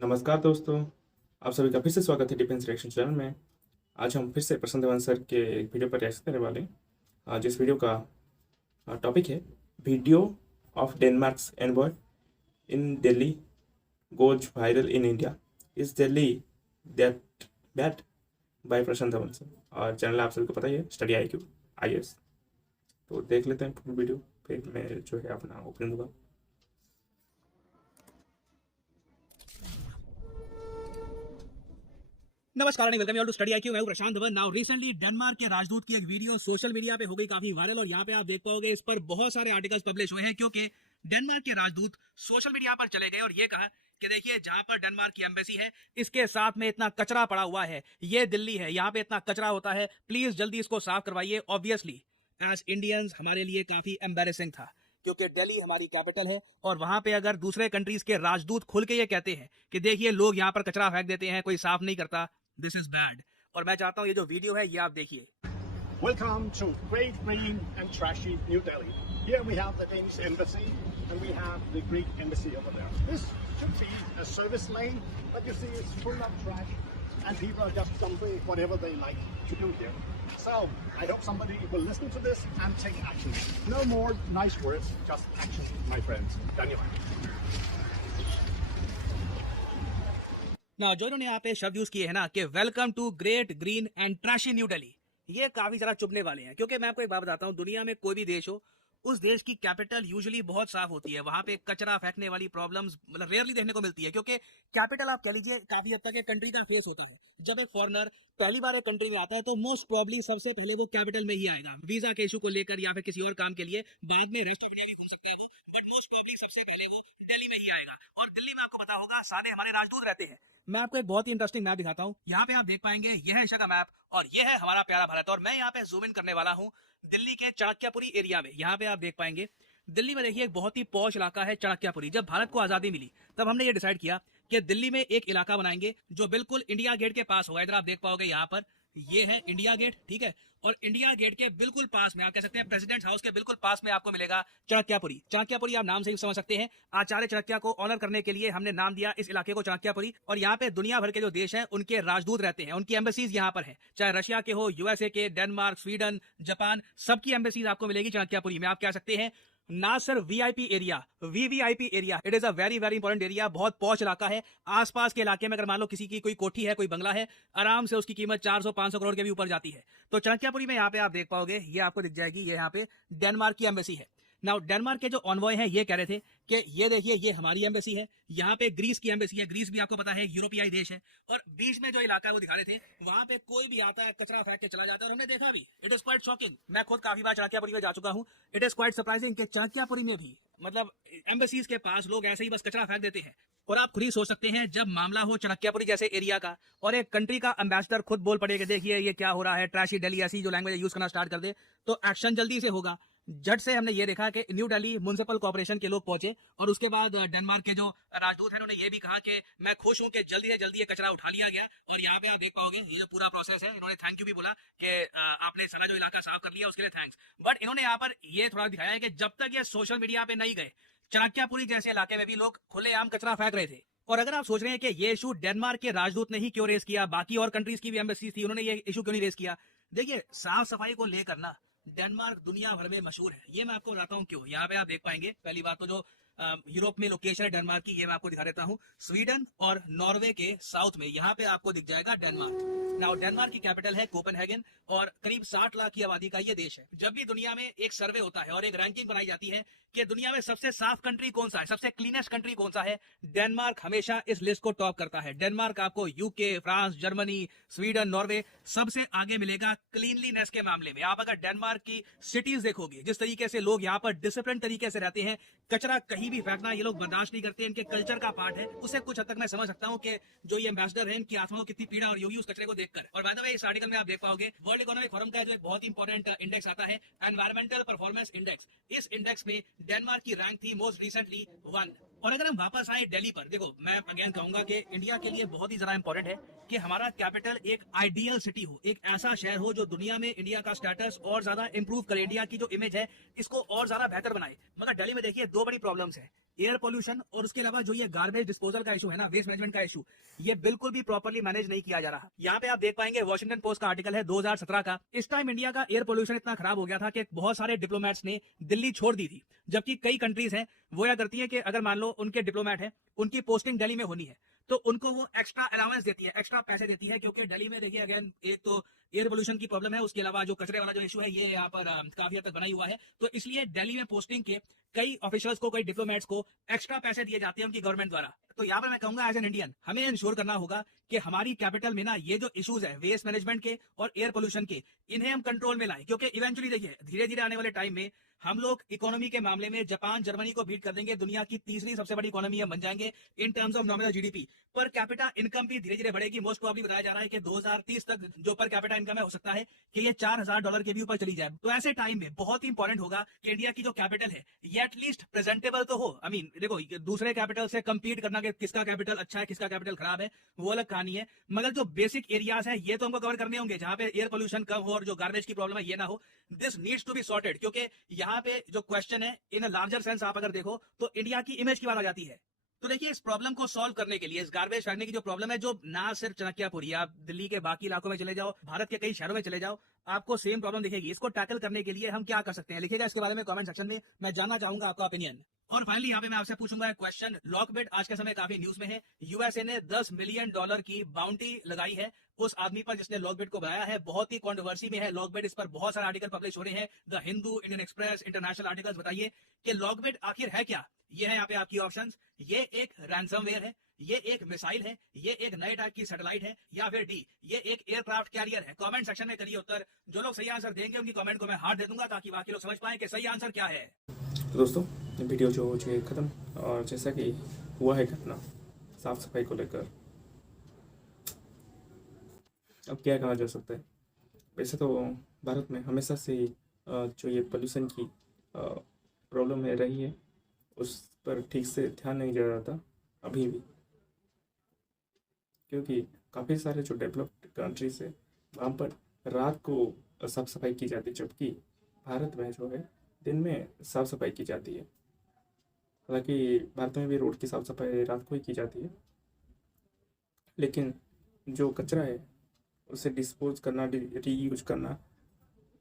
नमस्कार दोस्तों। आप सभी का फिर से स्वागत है डिफेंस रिएक्शन चैनल में। आज हम फिर से प्रशांत देवान सर के एक वीडियो पर रिएक्शन करने वाले हैं। आज इस वीडियो का टॉपिक है video of Denmark's envoy in Delhi goes viral in India. Is Delhi that bad by Prashant Dewan sir. और चैनल आप सभी को पता ही है, स्टडी IQ IAS। तो देख लेते हैं पूरी वीडियो, फिर मैं जो है अपना ओपिनियन दूंगा। नमस्कार and welcome to Study IQ. मैं हूं Prashant Dhawan. Now recently Denmark के राजदूत की एक वीडियो सोशल मीडिया पे हो गई काफी वायरल, और यहाँ पे आप देख पाओगे इस पर बहुत सारे आर्टिकल्स पब्लिश हुए हैं, क्योंकि डेनमार्क के राजदूत सोशल मीडिया पर चले गए और ये कहा कि देखिए, जहां पर डेनमार्क की एम्बेसी है इसके साथ में इतना कचरा पड़ा हुआ है, ये दिल्ली है, यहाँ पे इतना कचरा होता है, प्लीज जल्दी इसको साफ करवाइए। ऑब्वियसली एज इंडियंस हमारे लिए काफी एम्बेरसिंग था, क्योंकि दिल्ली हमारी कैपिटल है, और वहां पे अगर दूसरे कंट्रीज के राजदूत खुल के ये कहते हैं कि देखिए लोग यहाँ पर कचरा फेंक देते हैं, कोई साफ नहीं करता, दिस इज बैड। और मैं चाहता हूं ये जो वीडियो है ये आप देखिए। Welcome to Great Green and Trashy New Delhi. Here we have the Danish embassy and we have the Greek embassy over there. This should be a service lane, but you see it's full of trash and people are just dumping whatever they like to do here. So I hope somebody will listen to this and take action. No more nice words, just action, my friends. Dhanyavad. ना जो इन्होंने यहाँ पे शब्द use किए हैं ना कि welcome to great green and trashy New Delhi, ये काफी ज्यादा चुभने वाले हैं। क्योंकि मैं आपको एक बात बताता हूँ, दुनिया में कोई भी देश हो, उस देश की कैपिटल यूजुअली बहुत साफ होती है, वहां पे कचरा फेंकने वाली प्रॉब्लम्स मतलब रेयरली देखने को मिलती है, क्योंकि कैपिटल आप कह लीजिए काफी हद तक एक कंट्री का फेस होता है। जब एक फॉरेनर पहली बार एक कंट्री में आता है तो मोस्ट प्रॉब्ली सबसे पहले वो कैपिटल में ही आएगा, वीजा के इशू को लेकर या फिर किसी और काम के लिए। बाद में रेस्ट ऑफ इंडिया भी घूम सकता है वो, बट मोस्ट प्रॉब्ली सबसे पहले वो दिल्ली में ही आएगा। और दिल्ली में आपको पता होगा सारे हमारे राजदूत रहते हैं। मैं आपको एक बहुत ही इंटरेस्टिंग मैप दिखाता हूँ। यहाँ पे आप देख पाएंगे यह है एशिया का मैप, और यह है हमारा प्यारा भारत। और मैं यहाँ पे जूम इन करने वाला हूँ दिल्ली के चाणक्यपुरी एरिया में। यहाँ पे आप देख पाएंगे दिल्ली में देखिए एक बहुत ही पॉश इलाका है चाणक्यपुरी। जब भारत को आजादी मिली तब हमने ये डिसाइड किया कि दिल्ली में एक इलाका बनाएंगे जो बिल्कुल इंडिया गेट के पास होगा। इधर आप देख पाओगे यहाँ पर ये है इंडिया गेट, ठीक है। और इंडिया गेट के बिल्कुल पास में आप कह सकते हैं प्रेसिडेंट हाउस के बिल्कुल पास में आपको मिलेगा चाणक्यपुरी। चाणक्यपुरी आप नाम से ही समझ सकते हैं, आचार्य चाणक्य को ऑनर करने के लिए हमने नाम दिया इस इलाके को चाणक्यपुरी। और यहाँ पे दुनिया भर के जो देश हैं उनके राजदूत रहते हैं, उनकी एम्बेसीज यहाँ पर हैं, चाहे रशिया के हो, यूएसए के, डेनमार्क, स्वीडन, जापान, सबकी एम्बेसीज आपको मिलेगी चाणक्यपुरी में। आप कह सकते हैं ना सिर्फ VIP area, VVIP area, it is a very very important area, बहुत पॉश इलाका है। आसपास के इलाके में अगर मान लो किसी की कोई कोठी है, कोई बंगला है, आराम से उसकी कीमत 400-500 करोड़ के भी ऊपर जाती है। तो चाणक्यपुरी में यहाँ पे आप देख पाओगे, ये आपको दिख जाएगी, ये यहाँ पे डेनमार्क की एम्बेसी है। नाउ डेनमार्क के जो ऑनवॉय हैं ये कह रहे थे कि ये देखिए ये हमारी एम्बेसी है, यहाँ पे ग्रीस की एम्बेसी है। ग्रीस भी आपको पता है यूरोपीय देश है, और बीच में जो इलाका है वो दिखा रहे थे, वहां पे कोई भी आता है कचरा फेंक के चला जाता है। और हमने देखा भी, इट इज क्वाइट शॉकिंग। मैं खुद काफी बार चाणक्यपुरी में जा चुका हूँ। इट इज क्वाइट सरप्राइजिंग कि चाणक्यपुरी में भी मतलब एम्बेसीज के पास लोग ऐसे ही बस कचरा फेंक देते हैं। और आप खुद ही सोच सकते हैं, जब मामला हो चाणक्यपुरी जैसे एरिया का और एक कंट्री का एम्बेसडर खुद बोल पड़े कि देखिए ये क्या हो रहा है, ट्रैशी दिल्ली, ऐसी जो लैंग्वेज यूज करना स्टार्ट कर दे, तो एक्शन जल्दी से होगा। झट से हमने ये देखा कि न्यू दिल्ली म्युनिसिपल कॉर्पोरेशन के लोग पहुंचे, और उसके बाद डेनमार्क के जो राजदूत हैं उन्होंने ये भी कहा कि मैं खुश हूं कि जल्दी से जल्दी ये कचरा उठा लिया गया। और यहाँ पे आप देख पाओगे ये जो पूरा प्रोसेस है, इन्होंने थैंक यू भी बोला कि आपने सारा जो इलाका साफ कर लिया उसके लिए थैंक्स। बट इन्होंने यहाँ पर ये थोड़ा दिखाया है कि जब तक ये सोशल मीडिया पे नहीं गए, चाणक्यपुरी जैसे इलाके में भी लोग खुलेआम कचरा फेंक रहे थे। और अगर आप सोच रहे हैं कि ये इशू डेनमार्क के राजदूत ने ही क्यों रेस किया, बाकी और कंट्रीज की भी एम्बेसी थी, उन्होंने ये इशू क्यों नहीं रेस किया, देखिए साफ सफाई को लेकर ना डेनमार्क दुनिया भर में मशहूर है। ये मैं आपको बताता हूँ क्यों। यहाँ पे आप देख पाएंगे पहली बात तो जो यूरोप में लोकेशन है डेनमार्क की, ये मैं आपको दिखा देता हूँ। स्वीडन और नॉर्वे के साउथ में यहाँ पे आपको दिख जाएगा डेनमार्क। नाउ डेनमार्क की कैपिटल है कोपेनहेगन, और करीब 60 लाख की आबादी का ये देश है। जब भी दुनिया में एक सर्वे होता है और एक रैंकिंग बनाई जाती है कि दुनिया में सबसे साफ कंट्री कौन सा है, सबसे क्लीनेस्ट कंट्री कौन सा है, डेनमार्क हमेशा इस लिस्ट को टॉप करता है। डेनमार्क आपको UK, France, Germany, Sweden, Norway सबसे आगे मिलेगा क्लीनलीनेस के मामले में। आप अगर डेनमार्क की सिटीज देखोगे, जिस तरीके से लोग यहाँ पर डिसिप्लिन तरीके से रहते हैं, कचरा कहीं भी फेंकना ये लोग बर्दाश्त नहीं करते, इनके कल्चर का पार्ट है। उसे कुछ हद तक मैं समझ सकता हूँ कि जो ये एम्बेसडर है इनकी आत्मा को कितनी पीड़ा और योगी उस कचरे को देखकर। और बाय द वे इस आर्टिकल में आप देख पाओगे वर्ल्ड इकोनॉमिक फोरम का जो एक बहुत इंपॉर्टेंट इंडेक्स आता है, एनवायरमेंटल परफॉर्मेंस इंडेक्स। इस इंडेक्स में डेनमार्क की रैंक थी मोस्ट रिसेंटली 1, और अगर हम वापस आए दिल्ली पर, देखो मैं अगेन कहूंगा कि इंडिया के लिए बहुत ही ज्यादा इंपॉर्टेंट है कि हमारा कैपिटल एक आइडियल सिटी हो, एक ऐसा शहर हो जो दुनिया में इंडिया का स्टेटस और ज्यादा इंप्रूव करे, इंडिया की जो इमेज है इसको और ज्यादा बेहतर बनाए। मगर दिल्ली में देखिए दो बड़ी प्रॉब्लम्स है, एयर पोल्यूशन और उसके अलावा जो ये गार्बेज डिस्पोजल का इशू है ना, वेस्ट मैनेजमेंट का इशू, ये बिल्कुल भी प्रॉपर्ली मैनेज नहीं किया जा रहा। यहाँ पे आप देख पाएंगे वॉशिंगटन पोस्ट का आर्टिकल है 2017 का। इस टाइम इंडिया का एयर पोल्यूशन इतना खराब हो गया था कि बहुत सारे डिप्लोमेट्स ने दिल्ली छोड़ दी थी, जबकि कई कंट्रीज हैं वो क्या करती है कि अगर मान लो उनके डिप्लोमेट है, उनकी पोस्टिंग दिल्ली में होनी है, तो उनको वो एक्स्ट्रा अलाउंस देती है, एक्स्ट्रा पैसे देती है, क्योंकि दिल्ली में देखिए अगेन एक तो एयर पोल्यूशन की प्रॉब्लम है, उसके अलावा जो कचरे वाला जो इशू है ये यहाँ पर काफी हद तक बना हुआ है। तो इसलिए दिल्ली में पोस्टिंग के कई ऑफिशियल्स को, कई डिप्लोमेट्स को एक्स्ट्रा पैसे दिए जाते हैं उनकी गवर्नमेंट द्वारा। तो यहाँ पर मैं कहूंगा एज एन इंडियन हमें इंश्योर करना होगा कि हमारी कैपिटल में ना ये जो इश्यूज है वेस्ट मैनेजमेंट के और एयर पोल्यूशन के, इन्हें हम कंट्रोल में लाएं, क्योंकि इवेंचुअली देखिए धीरे धीरे आने वाले टाइम में हम लोग इकोनॉमी के मामले में जापान जर्मनी को बीट कर देंगे, दुनिया की तीसरी सबसे बड़ी इकोनॉमी हम बन जाएंगे in terms of nominal GDP. Per capita income भी धीरे धीरे बढ़ेगी। मोस्ट प्रोबेबली बताया जा रहा है कि 2030 तक जो पर कैपिटा इनकम है हो सकता है कि ये $4000 के भी ऊपर चली जाए। तो ऐसे टाइम में बहुत ही इंपॉर्टेंट होगा कि इंडिया की जो कैपिटल है ये एटलीस्ट प्रेजेंटेबल तो हो। आई मीन देखो दूसरे कैपिटल से कंपीट करना कि किसका कैपिटल अच्छा है किसका कैपिटल खराब है वो अलग कहानी है, मगर जो बेसिक एरियाज है ये तो हमको कवर करने होंगे जहां पे एयर पोल्यूशन कम हो और जो गार्बेज की प्रॉब्लम है ये ना हो। This needs to be sorted, क्योंकि यहाँ पे जो क्वेश्चन है इन लार्जर सेंस आप अगर देखो तो इंडिया की इमेज की बात आ जाती है। तो देखिए इस प्रॉब्लम को सॉल्व करने के लिए, इस गार्बेज फैलने की जो प्रॉब्लम है, जो ना सिर्फ चाणक्यपुर, आप दिल्ली के बाकी इलाकों में चले जाओ, भारत के कई शहरों में चले जाओ, आपको सेम प्रॉब्लम दिखेगी। इसको टैकल करने के लिए हम क्या कर सकते हैं, लिखिएगा इसके बारे में कमेंट सेक्शन में, मैं जानना चाहूंगा आपका ओपिनियन। और फाइनली यहाँ पे मैं आपसे पूछूंगा एक क्वेश्चन। लॉकबिट आज के समय काफी न्यूज में है। यूएसए ने $10 मिलियन की बाउंटी लगाई है उस आदमी पर जिसने लॉकबिट को बनाया है। बहुत ही कंट्रोवर्सी में है लॉकबिट, इस पर बहुत सारे आर्टिकल पब्लिश हो रहे हैं, the Hindu, Indian express, international articles. बताइए कि लॉकबिट आखिर है क्या। ये है यहाँ पे आपकी ऑप्शंस। ये एक रैंसमवेयर है, ये एक मिसाइल है, ये एक नए टाइप की सैटेलाइट है, या फिर डी ये एक एयरक्राफ्ट कैरियर है। कमेंट सेक्शन में करिए उत्तर। जो लोग सही आंसर देंगे उनकी कमेंट को मैं हार्ट दे दूंगा ताकि बाकी लोग समझ पाए कि सही आंसर क्या है। तो दोस्तों वीडियो जो हो चुकी है ख़त्म, और जैसा कि हुआ है घटना साफ सफाई को लेकर, अब क्या कहा जा सकता है। वैसे तो भारत में हमेशा से जो ये पोल्यूशन की प्रॉब्लम है रही है, उस पर ठीक से ध्यान नहीं दिया जाता अभी भी, क्योंकि काफ़ी सारे जो डेवलप्ड कंट्रीज है वहाँ पर रात को साफ सफाई की जाती है, जबकि भारत में जो है दिन में साफ सफाई की जाती है। हालांकि भारत में भी रोड की साफ सफाई रात को ही की जाती है, लेकिन जो कचरा है उसे डिस्पोज करना, रीयूज करना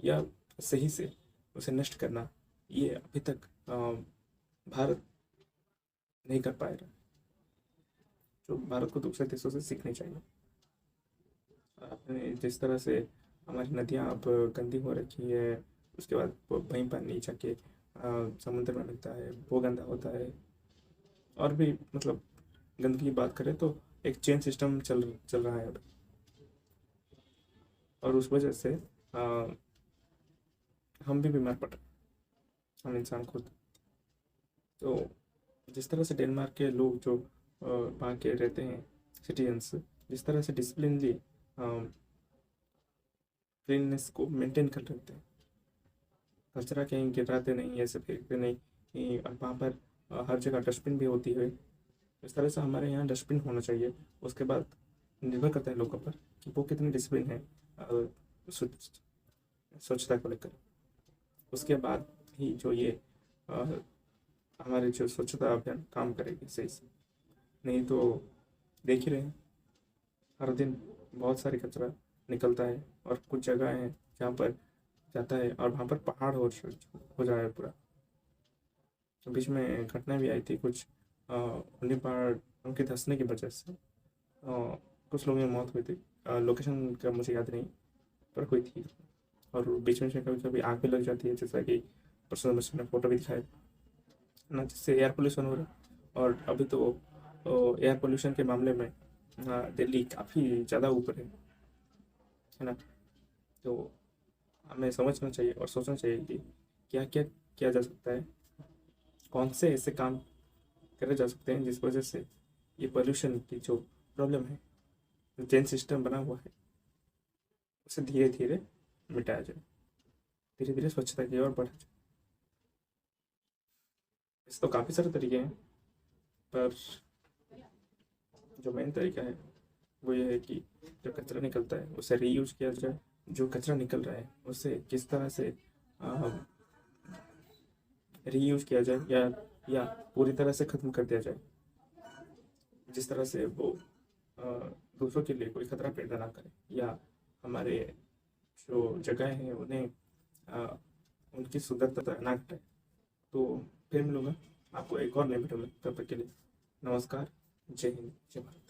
या सही से उसे नष्ट करना, ये अभी तक भारत नहीं कर पाएगा, जो भारत को दूसरे देशों से सीखनी चाहिए। आपने जिस तरह से हमारी नदियाँ अब गंदी हो रखी है, उसके बाद वहीं पानी जाके समुद्र में मिलता है, वो गंदा होता है। और भी मतलब गंदगी की बात करें तो एक चेन सिस्टम चल रहा है अब, और उस वजह से हम भी बीमार पड़ रहे, हम इंसान खुद। तो जिस तरह से डेनमार्क के लोग जो वहाँ के रहते हैं सिटीजन्स, जिस तरह से डिसिप्लिनली क्लीननेस को मेंटेन कर लेते हैं, कचरा कहीं गिराते नहीं, ऐसे फेंकते नहीं, और वहाँ पर हर जगह डस्टबिन भी होती है। इस तरह से हमारे यहाँ डस्टबिन होना चाहिए। उसके बाद निर्भर करता है लोगों पर कि वो कितने डिसिप्लिन है स्वच्छता को लेकर। उसके बाद ही जो ये हमारे जो स्वच्छता अभियान काम करेगी सही से। नहीं तो देख ही रहे हैं हर दिन बहुत सारी कचरा निकलता है, और कुछ जगह हैं जहाँ पर जाता है और वहाँ पर पहाड़ हो जाए पूरा। बीच में घटना भी आई थी कुछ उन्हीं पहाड़ उनके धंसने की वजह से कुछ लोगों की मौत हुई थी। लोकेशन का मुझे याद नहीं, पर हुई थी। और बीच में कभी कभी आग भी लग जाती है, जैसा कि परसों ने फोटो भी दिखाया ना, जिससे एयर पोल्यूशन हो रहा है। और अभी तो एयर पोल्यूशन के मामले में दिल्ली काफ़ी ज़्यादा ऊपर है ना। तो हमें समझना चाहिए और सोचना चाहिए कि क्या क्या किया जा सकता है, कौन से ऐसे काम करे जा सकते हैं जिस वजह से ये पोल्यूशन की जो प्रॉब्लम है, जो चेन सिस्टम बना हुआ है, उसे धीरे धीरे मिटाया जाए, धीरे धीरे स्वच्छता की ओर बढ़ा जाए। इससे तो काफ़ी सारे तरीके हैं, पर जो मेन तरीका है वो ये है कि जो कचरा निकलता है उसे रीयूज किया जाए, जो कचरा निकल रहा है उसे किस तरह से रीयूज किया जाए या पूरी तरह से ख़त्म कर दिया जाए, जिस तरह से वो दूसरों के लिए कोई खतरा पैदा ना करे या हमारे जो जगह हैं उन्हें उनकी सुंदरता ना घटाए। तो फिर मिलूंगा आपको एक और नए वीडियो में, तब तक के लिए नमस्कार, जय हिंद, जय भारत।